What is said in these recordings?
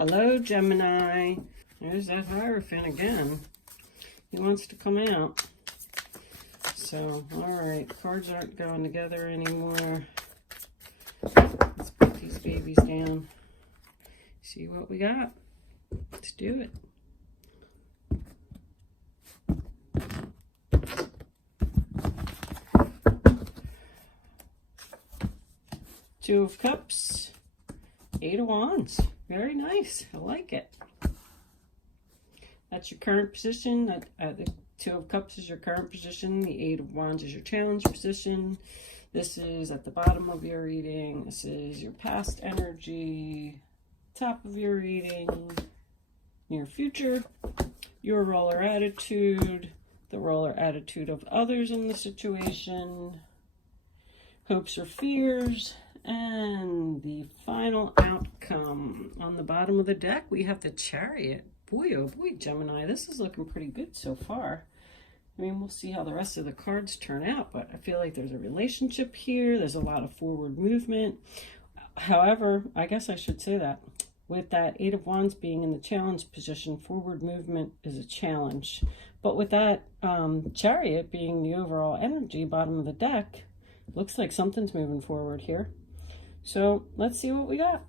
Hello, Gemini. There's that Hierophant again. He wants to come out. So, alright, cards aren't going together anymore. Let's put these babies down. See what we got. Let's do it. Two of Cups, Eight of Wands. Very nice. I like it. That's your current position. The Two of Cups is your current position. The Eight of Wands is your challenge position. This is at the bottom of your reading. This is your past energy. Top of your reading. Near future. Your roller attitude. The roller attitude of others in the situation. Hopes or fears. And the final outcome. On the bottom of the deck, we have the Chariot. Boy, oh boy, Gemini, this is looking pretty good so far. I mean, we'll see how the rest of the cards turn out, but I feel like there's a relationship here. There's a lot of forward movement. However, I guess I should say that with that Eight of Wands being in the challenge position, forward movement is a challenge. But with that Chariot being the overall energy, bottom of the deck, looks like something's moving forward here. So let's see what we got.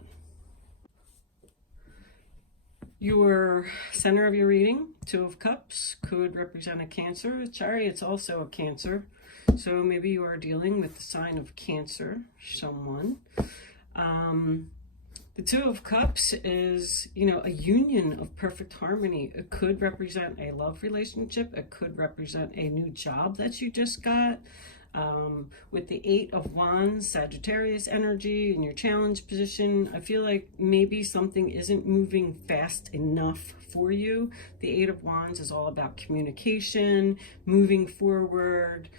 Your center of your reading, Two of Cups, could represent a Cancer. Chariot's also a Cancer. So maybe you are dealing with the sign of Cancer, someone. The Two of Cups is, a union of perfect harmony. It could represent a love relationship. It could represent a new job that you just got. With the Eight of Wands, Sagittarius energy in your challenge position, I feel like maybe something isn't moving fast enough for you. The Eight of Wands is all about communication, moving forward,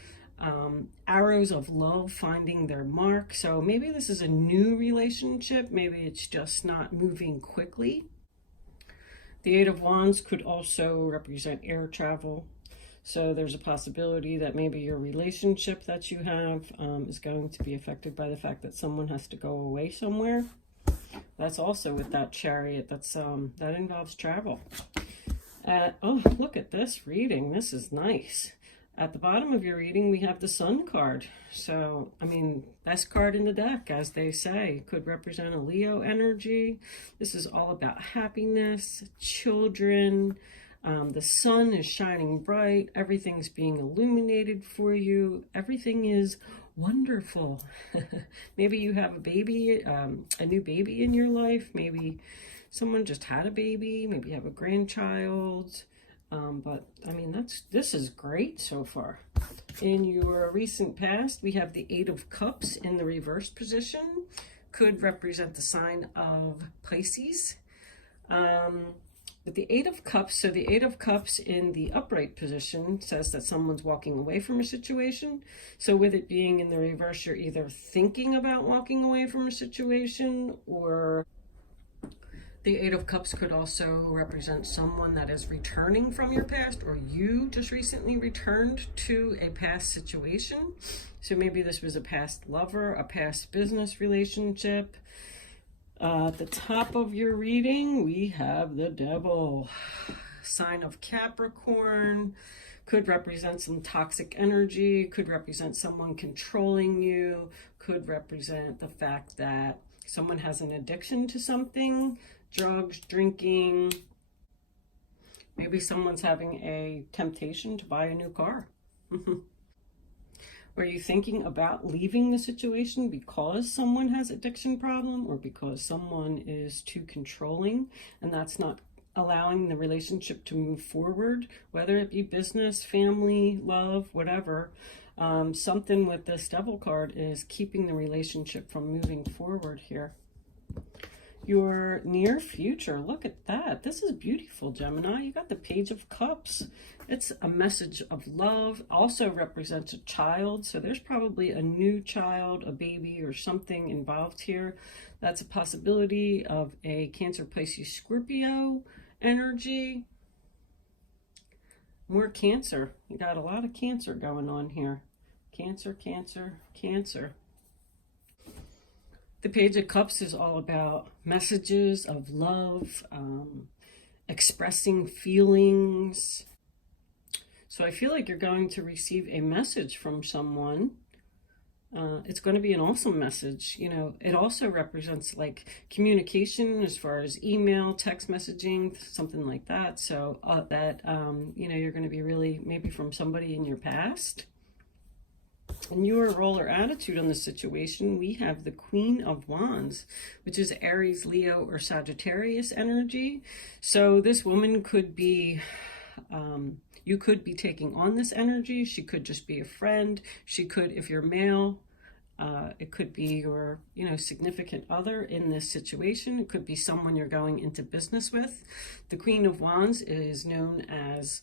arrows of love finding their mark. So maybe this is a new relationship. Maybe it's just not moving quickly. The Eight of Wands could also represent air travel. So there's a possibility that maybe your relationship that you have is going to be affected by the fact that someone has to go away somewhere. That's also with that Chariot. That involves travel. Oh, look at this reading. This is nice. At the bottom of your reading, we have the Sun card. So, I mean, best card in the deck, as they say. Could represent a Leo energy. This is all about happiness, children. The sun is shining bright. Everything's being illuminated for you. Everything is wonderful. Maybe you have a baby, a new baby in your life. Maybe someone just had a baby. Maybe you have a grandchild. But I mean, this is great so far. In your recent past, we have the Eight of Cups in the reverse position. Could represent the sign of Pisces. With the Eight of Cups, so the Eight of Cups in the upright position says that someone's walking away from a situation. So with it being in the reverse, you're either thinking about walking away from a situation, or the Eight of Cups could also represent someone that is returning from your past, or you just recently returned to a past situation. So maybe this was a past lover, a past business relationship. At the top of your reading, we have the Devil. Sign of Capricorn. Could represent some toxic energy. Could represent someone controlling you. Could represent the fact that someone has an addiction to something. Drugs, drinking. Maybe someone's having a temptation to buy a new car. Are you thinking about leaving the situation because someone has addiction problem, or because someone is too controlling and that's not allowing the relationship to move forward, whether it be business, family, love, whatever? Something with this Devil card is keeping the relationship from moving forward here. Your near future, look at that. This is beautiful, Gemini. You got the Page of Cups. It's a message of love. Also represents a child. So there's probably a new child, a baby, or something involved here. That's a possibility of a Cancer, Pisces, Scorpio energy. More Cancer. You got a lot of Cancer going on here. Cancer, Cancer, Cancer. The Page of Cups is all about messages of love, expressing feelings. So I feel like you're going to receive a message from someone. It's going to be an awesome message. You know, it also represents like communication as far as email, text messaging, something like that. So you know, you're going to be really maybe from somebody in your past. And your role or attitude on the situation, we have the Queen of Wands, which is Aries, Leo, or Sagittarius energy. So this woman could be, you could be taking on this energy. She could just be a friend. She could, if you're male, it could be your, you know, significant other in this situation. It could be someone you're going into business with. The Queen of Wands is known as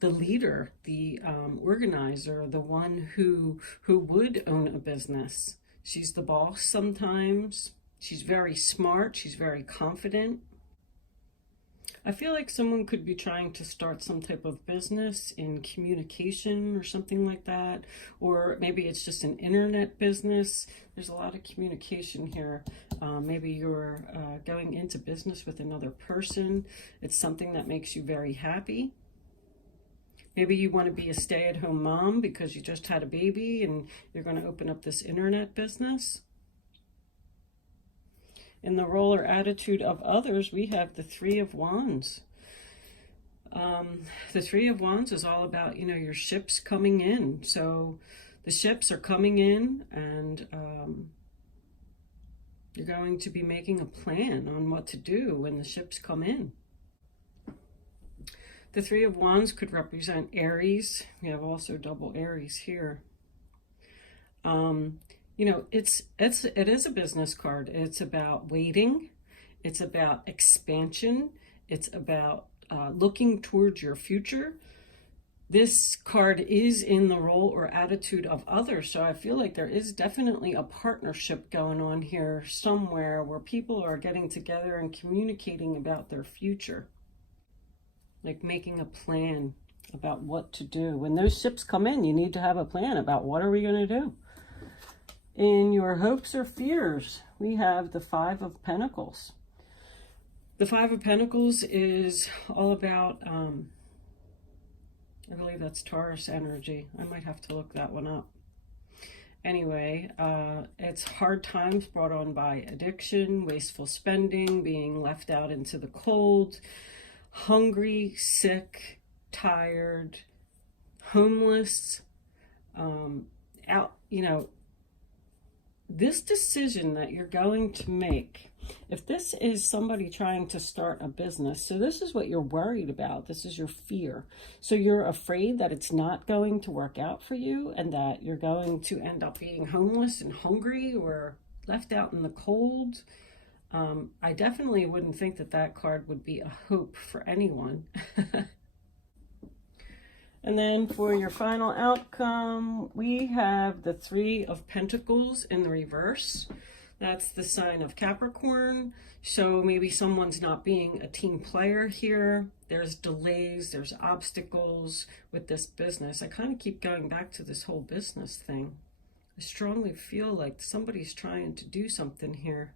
the leader, the organizer, the one who would own a business. She's the boss sometimes. She's very smart. She's very confident. I feel like someone could be trying to start some type of business in communication or something like that. Or maybe it's just an internet business. There's a lot of communication here. Maybe you're going into business with another person. It's something that makes you very happy. Maybe you want to be a stay-at-home mom because you just had a baby and you're going to open up this internet business. In the role or attitude of others, we have the Three of Wands. The Three of Wands is all about, you know, your ships coming in. So the ships are coming in and you're going to be making a plan on what to do when the ships come in. The Three of Wands could represent Aries. We have also double Aries here. You know, it is a business card. It's about waiting. It's about expansion. It's about looking towards your future. This card is in the role or attitude of others. So I feel like there is definitely a partnership going on here somewhere where people are getting together and communicating about their future. Like making a plan about what to do. When those ships come in, you need to have a plan about what are we going to do. In your hopes or fears, we have the Five of Pentacles. The Five of Pentacles is all about, I believe that's Taurus energy. I might have to look that one up. Anyway, it's hard times brought on by addiction, wasteful spending, being left out into the cold, hungry, sick, tired, homeless, out, you know, this decision that you're going to make, if this is somebody trying to start a business, so this is what you're worried about, this is your fear. So you're afraid that it's not going to work out for you and that you're going to end up being homeless and hungry or left out in the cold. I definitely wouldn't think that that card would be a hope for anyone. And then for your final outcome, we have the Three of Pentacles in the reverse. That's the sign of Capricorn. So maybe someone's not being a team player here. There's delays, there's obstacles with this business. I kind of keep going back to this whole business thing. I strongly feel like somebody's trying to do something here.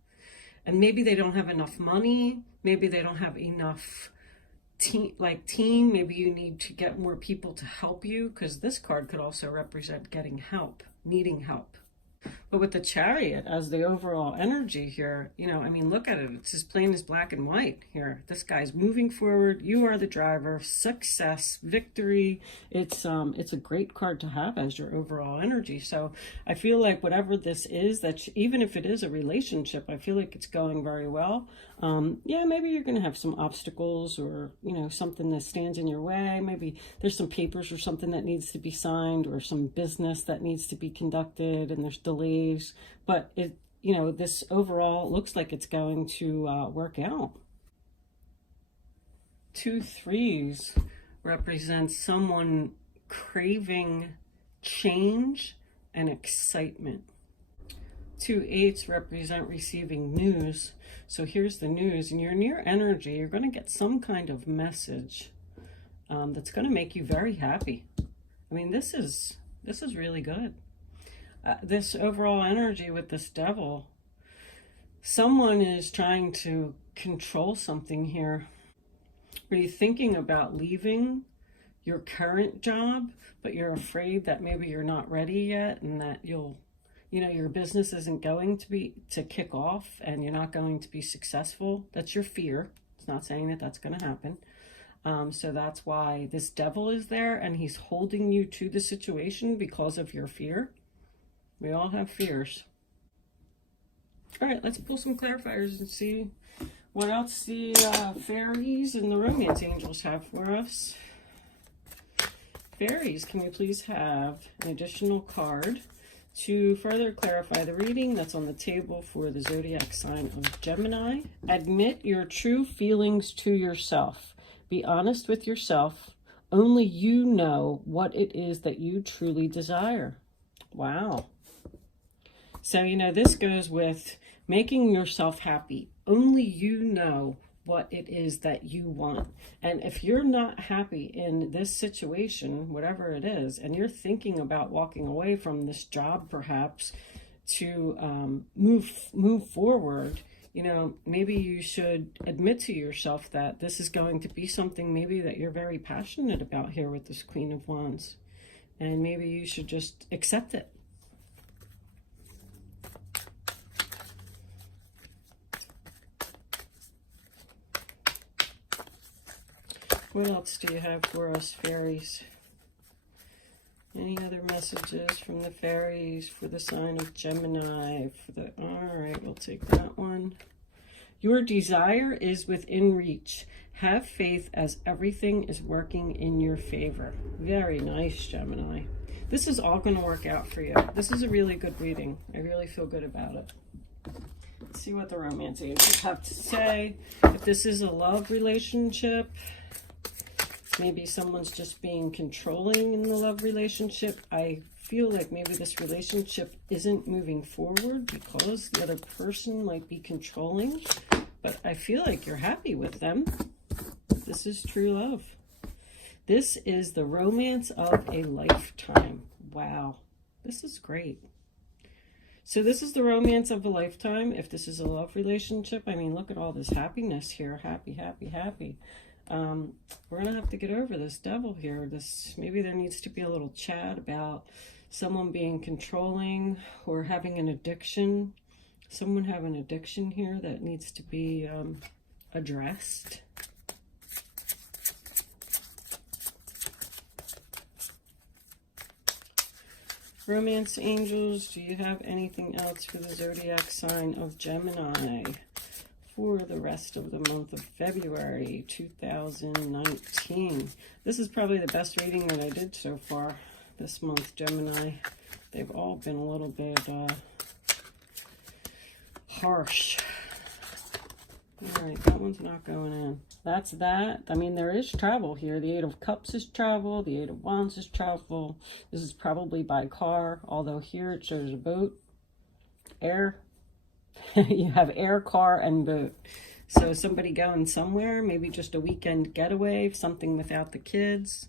And maybe they don't have enough money. Maybe they don't have enough team. Maybe you need to get more people to help you, because this card could also represent getting help, needing help. But with the Chariot as the overall energy here, you know, I mean, look at it. It's as plain as black and white here. This guy's moving forward. You are the driver. Success, victory. It's a great card to have as your overall energy. So I feel like whatever this is, that even if it is a relationship, I feel like it's going very well. Yeah, maybe you're going to have some obstacles or, you know, something that stands in your way. Maybe there's some papers or something that needs to be signed or some business that needs to be conducted and there's delays. But it, you know, this overall looks like it's going to work out. 2 threes represents someone craving change and excitement. 2 eights represent receiving news. So here's the news. In your near energy, you're going to get some kind of message that's going to make you very happy. I mean, this is really good. This overall energy with this Devil, Someone is trying to control something here. Are you thinking about leaving your current job, but you're afraid that maybe you're not ready yet and that your business isn't going to kick off and you're not going to be successful? That's your fear. It's not saying that that's going to happen. So that's why this devil is there, and he's holding you to the situation because of your fear. We all have fears. All right, let's pull some clarifiers and see what else the fairies and the romance angels have for us. Fairies, can we please have an additional card to further clarify the reading that's on the table for the zodiac sign of Gemini? Admit your true feelings to yourself. Be honest with yourself. Only you know what it is that you truly desire. Wow. So, this goes with making yourself happy. Only you know what it is that you want. And if you're not happy in this situation, whatever it is, and you're thinking about walking away from this job perhaps to move forward, maybe you should admit to yourself that this is going to be something maybe that you're very passionate about here with this Queen of Wands. And maybe you should just accept it. What else do you have for us, fairies? Any other messages from the fairies for the sign of Gemini? All right, we'll take that one. Your desire is within reach. Have faith as everything is working in your favor. Very nice, Gemini. This is all going to work out for you. This is a really good reading. I really feel good about it. Let's see what the romance angels have to say. If this is a love relationship, maybe someone's just being controlling in the love relationship. I feel like maybe this relationship isn't moving forward because the other person might be controlling. But I feel like you're happy with them. This is true love. This is the romance of a lifetime. Wow. This is great. So this is the romance of a lifetime. If this is a love relationship, I mean, look at all this happiness here. Happy, happy, happy. We're going to have to get over this devil here. Maybe there needs to be a little chat about someone being controlling or having an addiction. Someone have an addiction here that needs to be addressed. Romance angels, do you have anything else for the zodiac sign of Gemini for the rest of the month of February 2019? This is probably the best reading that I did so far this month, Gemini. They've all been a little bit harsh. All right, that one's not going in. That's that. I mean, there is travel here. The Eight of Cups is travel. The Eight of Wands is travel. This is probably by car, although here it shows a boat. Air. You have air, car, and boat. So somebody going somewhere, maybe just a weekend getaway, something without the kids.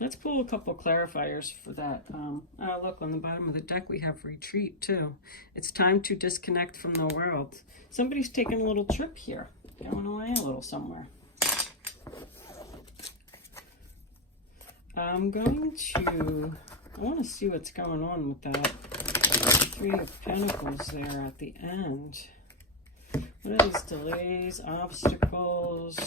Let's pull a couple clarifiers for that. Look, on the bottom of the deck, we have retreat, too. It's time to disconnect from the world. Somebody's taking a little trip here, going away a little somewhere. I want to see what's going on with that Three of Pentacles there at the end. What are these delays, obstacles?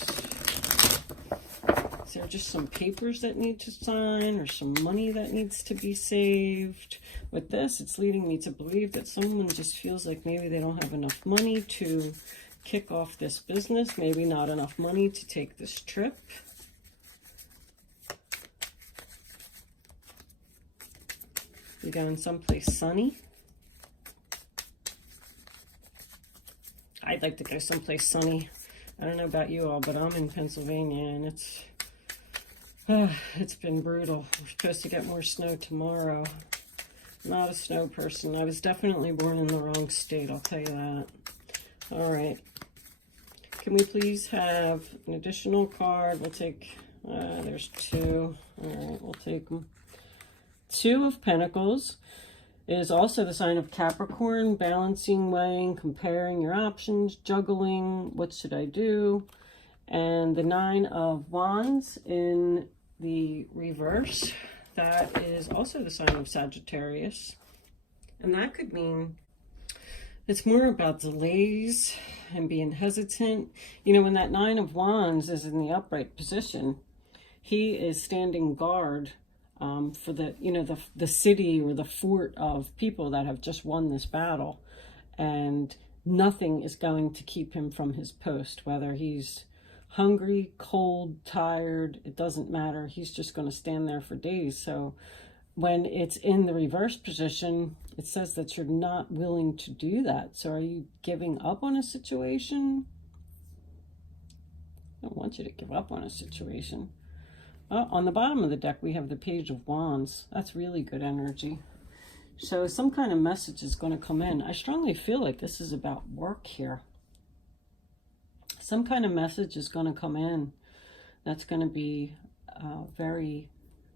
Is there just some papers that need to sign or some money that needs to be saved? With this, it's leading me to believe that someone just feels like maybe they don't have enough money to kick off this business, maybe not enough money to take this trip. You're going someplace sunny. I'd like to go someplace sunny. I don't know about you all, but I'm in Pennsylvania, and it's been brutal. We're supposed to get more snow tomorrow. I'm not a snow person. I was definitely born in the wrong state, I'll tell you that. All right. Can we please have an additional card? We'll take, there's two. All right, we'll take them. Two of Pentacles. is also the sign of Capricorn, balancing, weighing, comparing your options, juggling, what should I do? And the Nine of Wands in the reverse, that is also the sign of Sagittarius. And that could mean it's more about delays and being hesitant. You know, when that Nine of Wands is in the upright position, he is standing guard for the, you know, the city or the fort of people that have just won this battle. And nothing is going to keep him from his post, whether he's hungry, cold, tired, it doesn't matter. He's just going to stand there for days. So when it's in the reverse position, it says that you're not willing to do that. So are you giving up on a situation? I don't want you to give up on a situation. On the bottom of the deck, we have the Page of Wands. That's really good energy. So some kind of message is going to come in. I strongly feel like this is about work here. Some kind of message is going to come in that's going to be very,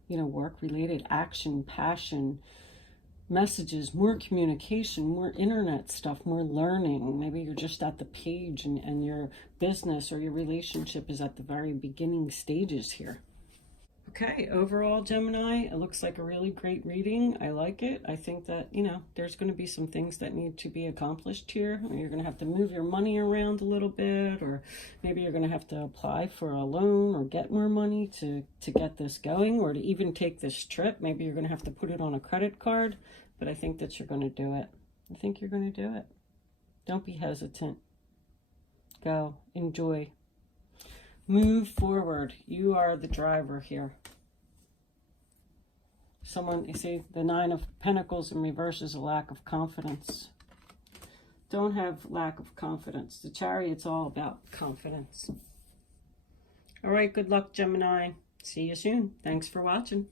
you know, work-related, action, passion, messages, more communication, more internet stuff, more learning. Maybe you're just at the page and your business or your relationship is at the very beginning stages here. Okay, overall, Gemini, it looks like a really great reading. I like it. I think that, you know, there's going to be some things that need to be accomplished here. You're going to have to move your money around a little bit, or maybe you're going to have to apply for a loan or get more money to get this going, or to even take this trip. Maybe you're going to have to put it on a credit card, but I think that you're going to do it. I think you're going to do it. Don't be hesitant. Go. Enjoy. Move forward. You are the driver here. Someone, you see, the Nine of Pentacles in reverse is a lack of confidence. Don't have lack of confidence. The Chariot's all about confidence. All right, good luck, Gemini. See you soon. Thanks for watching.